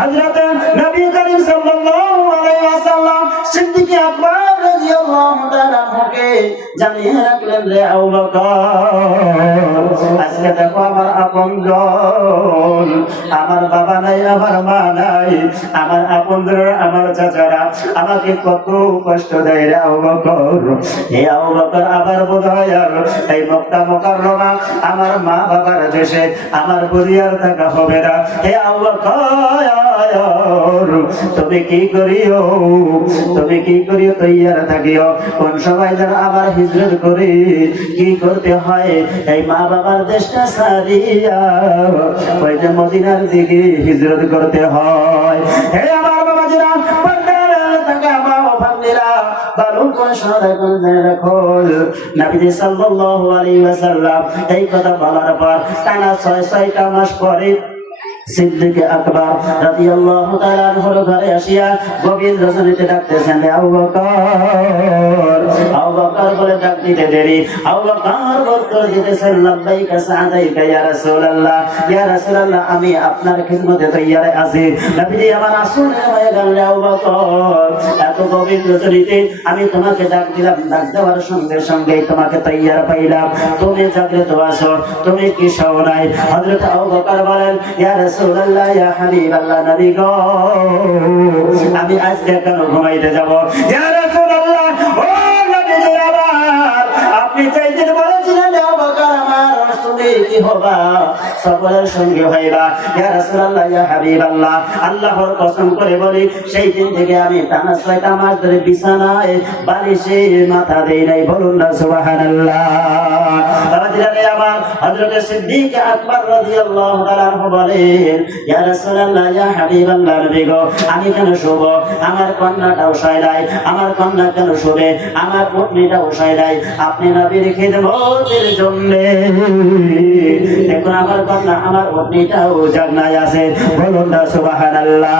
হযরত জানিয়ে রাখলেন রে আজকে দেখো আমার আপনজন। আমার বাবা নাই, আমার মা নাই। আমার আপনজন আমার চাচারা আমাকে কত কষ্ট দেয় রে আবু বকর এই আবু আবার বোধ হয় এই আমার মা বাবার দেশে আমার পরিবার থাকা হবে না। হে আবু বকর তুমি কি করিও? তুমি কি করিও? তৈয়ার থাকিও। কোন সময় যেন আবার হিজরত করে কি করতে হয়? এই মা বাবার দেশটা সারিয়া মদিনার দিকে হিজরত করতে হয়। হে এই কথা বলার পর টানা ছয়, ছয়টা মাস পরে আকবর রাদিয়াল্লাহু তাআলা ঘরে আসিয়া গভীর রজনীতে ডাকতেছেন আবু বকর। আবু বকর বলে, ডাক দিতে দেরি। আবু বকর উত্তর দিতেছেন সাদাইকা ইয়া রাসূলুল্লাহ। ইয়া রাসূলুল্লাহ, আমি আপনার খিদমতে তৈয়ার আছি। নবীজি, আমার আসুন হয়ে গেল আবু বকর। এত গভীর রজনীতে আমি তোমাকে ডাক দিলাম, ডাক দেওয়ার সঙ্গে সঙ্গে তোমাকে তৈয়ার পাইলাম। তুমি জাগ্রত আছো, তুমি কি সও নাই? হযরত আবু বকর বলেন, ইয়া রাসূলুল্লাহ ইয়া হাবিবাল্লাহ নবী গো। আমি আজকে কেন ঘুমাইতে যাব? ইয়া কি আল্লাহর কসম করে বলি, সেই দিন থেকে আমি টানা ছয়টা মাস ধরে বিছানায় বালিশে মাথা দেই নাই। বলুন না, সুবহানাল্লাহ। আমি কেন শুভ আমার কন্যাটাও সাইলাই আমার কন্যা কেন শুবে? আমার পত্নীটাও সাইলাই আপনি নবীর খিদমতের জন্য এখন আমার কন্যা আমার পত্নীটাও জান্নায় আছে। বলুন না, সুবহানাল্লাহ।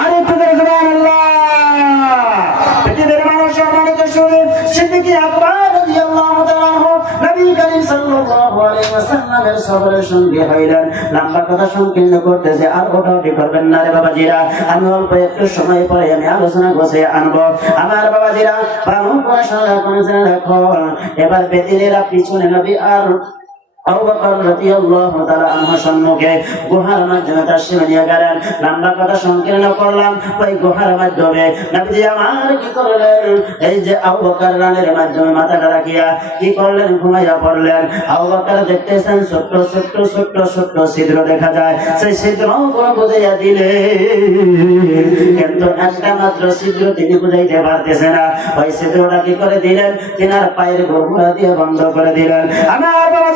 আর একটু সুবহানাল্লাহ। পৃথিবীর মানুষ সম্মানিত শুনে সিদ্দিকী আকবর রাদিয়াল্লাহু তাআলা নবী করিম সাল্লাল্লাহু আলাইহি ওয়াসাল্লামের সবরের সঙ্গে হইলেন। লম্বা কথা সংকীর্ণ করতেছে, আর ওটাওটি করবেন না রে বাবাজিরা। আমি অল্প একটু সময় পরে আমি আলোচনা গোছে আনব। আমার বাবাজিরা প্রাণ পড়াশোনা রাখো এবার বেদিনেরা পিছনে নবী আর দেখতেছেন ছোট্ট ছোট্ট ছোট্ট ছোট্ট ছিদ্র দেখা যায়। সেই ছিদ্র বুঝাইয়া দিলে কিন্তু একটা মাত্র ছিদ্র তিনি বুঝাইতে পারতেছে না। ওই ছিদ্রটা কি করে দিলেন? তিনার পায়ের গোড়া দিয়ে বন্ধ করে দিলেন। আমার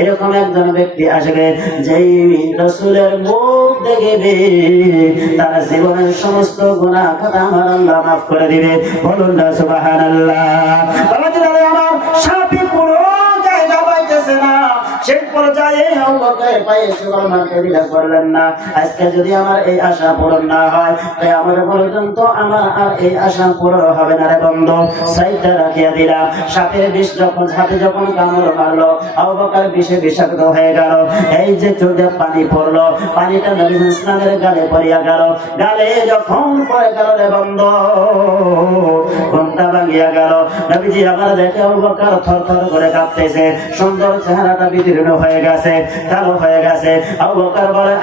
এরকম একজন ব্যক্তি আসবে, যেই মুখ দেখবে, তার জীবনের সমস্ত গুনাহ খাতা আমার আল্লাহ মাফ করে দিবে। বলুন না সুবহানাল্লাহ। বাবাজি দাদা আমার পুরো জায়গা পাইতেছে না সেই পর্যায়ে করলেন না। আজকে যদি আমার এই আশা পূরণ না হয় আমার আমার আর এই আশা পূরণ হবে না রে বন্ধু। রাখিয়া দিলাম। যখন যখন কামড় মারলো বিষে বিষাক্ত হয়ে গেল। এই যে চোখে পানি পড়ল, পানিটা নবী ইসলামের গালে পড়িয়া গেল। গালে যখন পড়ে গেল রে বন্ধু, ঘুমটা ভাঙিয়া গেল। নবীজি আমার দেখে আবু বকর থর থর করে কাঁপতেছে। সুন্দর চেহারাটা বিদীর্ণ হয়ে গেছে, কালো হয়ে গেছে। আবু বলেন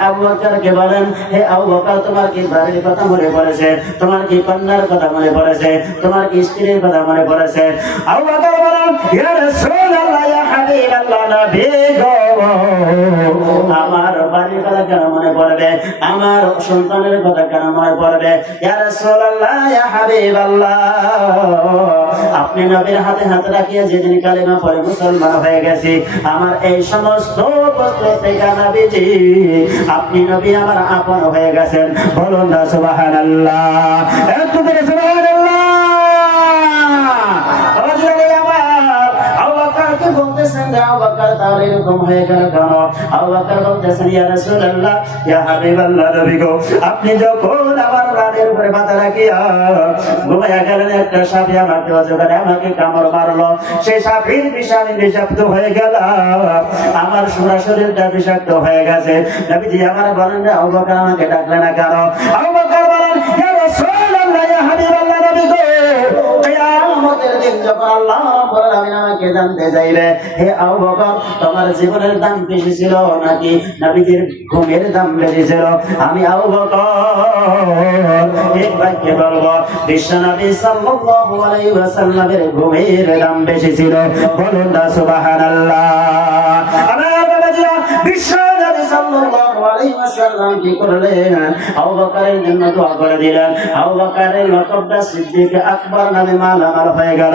বলেন? হে তোমার কি বাড়ির কথা মনে পড়েছে? তোমার কি কন্যার কথা মনে পড়েছে? তোমার কি স্ত্রীর কথা মনে পড়েছে? আবু আমার সন্তানের কথা কেন মনে পড়বে? আপনি নবীর হাতে হাত রাখিয়া যেদিন কালেমা পড়ে মুসলমান হয়ে গেছি। আমার এই সমস্ত আপনি নবী আমার আপন হয়ে গেছেন। বলুন না করে সুবহানাল্লাহ আপনি যখন আমার রানের উপরে মাথা রাখিয়া গেলেন, একটা আমাকে আমাকে মারলো। বিষাক্ত হয়ে গেল। আমার সুরা শরীরটা বিষাক্ত হয়ে গেছে। আমার বলেন আমাকে না কেন? আবু বকর বলেন রাসূলুল্লাহ ইয়া হাবিবাল্লাহ নবী গো ঘুমের দাম বেশি ছিল? আমি ঘুমের দাম বলুন আকবর নামে মালামাল হয়ে গেল।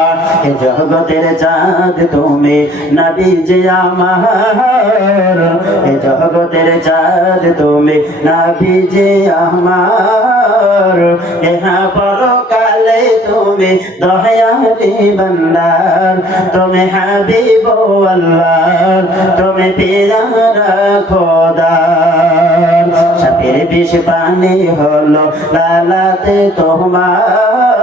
জগতের চাঁদ তুমি নবী যে আমার। এ জগতের চাঁদ তুমি নবী যে আমার। ইহা পরকালে তুমি দয়ালি বান্দার, তুমি হাবিব আল্লাহ তুমি পিয়ারা খোদার। সাপের বিষ পানি হলো লালাতে তোমার।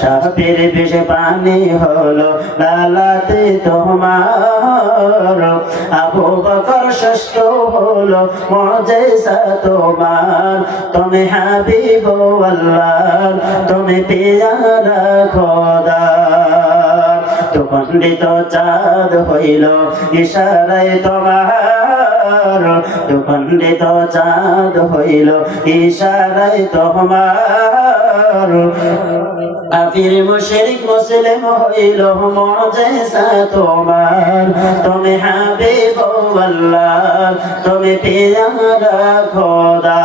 সাপের বিষ পানি হলো লালাতে তোমার। আবু বকর ষষ্ঠ হলো, মজেসা তোমার। তুমি হাবিব আল্লাহ তুমি পিয়ারা খোদা খণ্ডিত চাঁদ হইল ইশারায় তোমার। খণ্ডিত চাঁদ হইল ইশারায় তোমার। আফির মুশরিক মুসলিম হইল মজেসা তোমার। তুমি হাবিব আল্লাহ তুমি পিয়ারা খোদা।